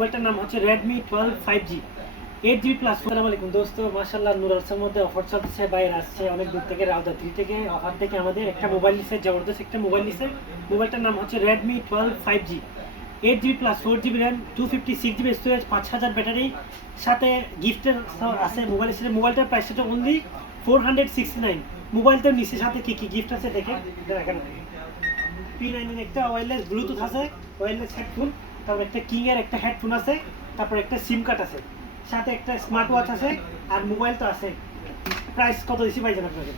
মোবাইলটার নাম হচ্ছে Redmi 12 5G 8GB প্লাস। আসসালামু আলাইকুম দোস্ত, মাশাআল্লাহ নুরালসের মধ্যে অফার চলতেছে, বাইরে আসছে অনেক দূর থেকে, রাউদা 3 থেকে অফার থেকে আমাদের একটা মোবাইল নিছে, জবরদস্ত একটা মোবাইল নিছে। মোবাইলটার নাম হচ্ছে Redmi 12 5G 8GB plus 4GB RAM 256GB storage 5000 battery, সাথে গিফটের আছে মোবাইলের সাথে। মোবাইলটার প্রাইস হচ্ছে অনলি 469। মোবাইলটার নিচে সাথে কি কি গিফট আছে দেখেন এখানে। P9 এর একটা ওয়্যারলেস ব্লুটুথ আছে, ওয়্যারলেস হেডফোন, তারপর একটা কিং এর একটা হেডফোন আছে, তারপর একটা সিম কার্ড আছে, সাথে একটা স্মার্ট ওয়াচ আছে, আর মোবাইল তো আছে। প্রাইস কত দিছি ভাইজান আপনাকে?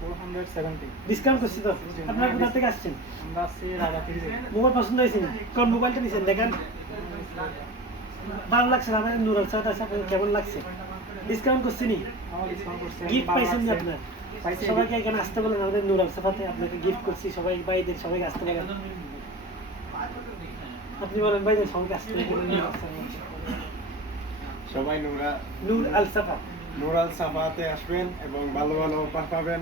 470 ডিসকাউন্ট করছি তো। আপনারা কোথা থেকে আসছেন? আমরা আছি রাজা থেকে। মোবাইল পছন্দ হয়েছে না? কোন মোবাইলটা নিছেন দেখেন? ভালো লাগছে না? আমাদের নুরাল সাথে আছে, আপনাদের কেমন লাগছে? ডিসকাউন্ট করছি নি? আমার ডিসকাউন্ট করছে। গিফট পাইছেন না আপনার? পাইছি। সবাইকে এখানে আসতে বলেন, আমাদের নুরাল সাথে আপনাকে গিফট করছি, সবাই ভাইদের সবাইকে আসতে বলেন। আপনি বলেন ভাইদের সবাইকে আসতে বলেন। সবাই নূর আল সাফা নুরাল সাফাতে আসবেন এবং ভালো ভালো অফার পাবেন।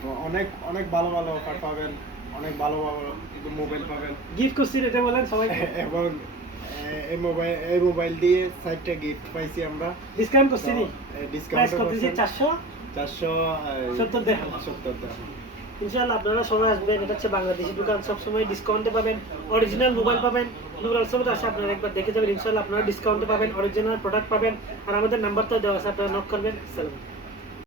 তো অনেক অনেক ভালো ভালো অফার পাবেন, অনেক ভালো ভালো মোবাইল পাবেন। গিফট করছি এটা বলেন সবাইকে। এবং এই মোবাইল দিয়ে 4টা গিফট পাইছি আমরা। ডিসকাউন্ট করছি নি? প্রাইস ডিসকাউন্ট কত দিয়েছি? 470 দেখান। ইনশাআল্লাহ আপনারা সবাই আসবেন। এটা হচ্ছে বাংলাদেশি দোকান, সবসময় ডিসকাউন্টে পাবেন, অরিজিনাল মোবাইল পাবেন। নুরাল সাফাতে আসে আপনারা একবার দেখে যাবেন, ইনশাআল্লাহ আপনারা ডিসকাউন্টে পাবেন, অরিজিনাল প্রোডাক্ট পাবেন। আর আমাদের নাম্বারটা দেওয়া আছে, আপনারা নক করবেন। আসসালামু আলাইকুম।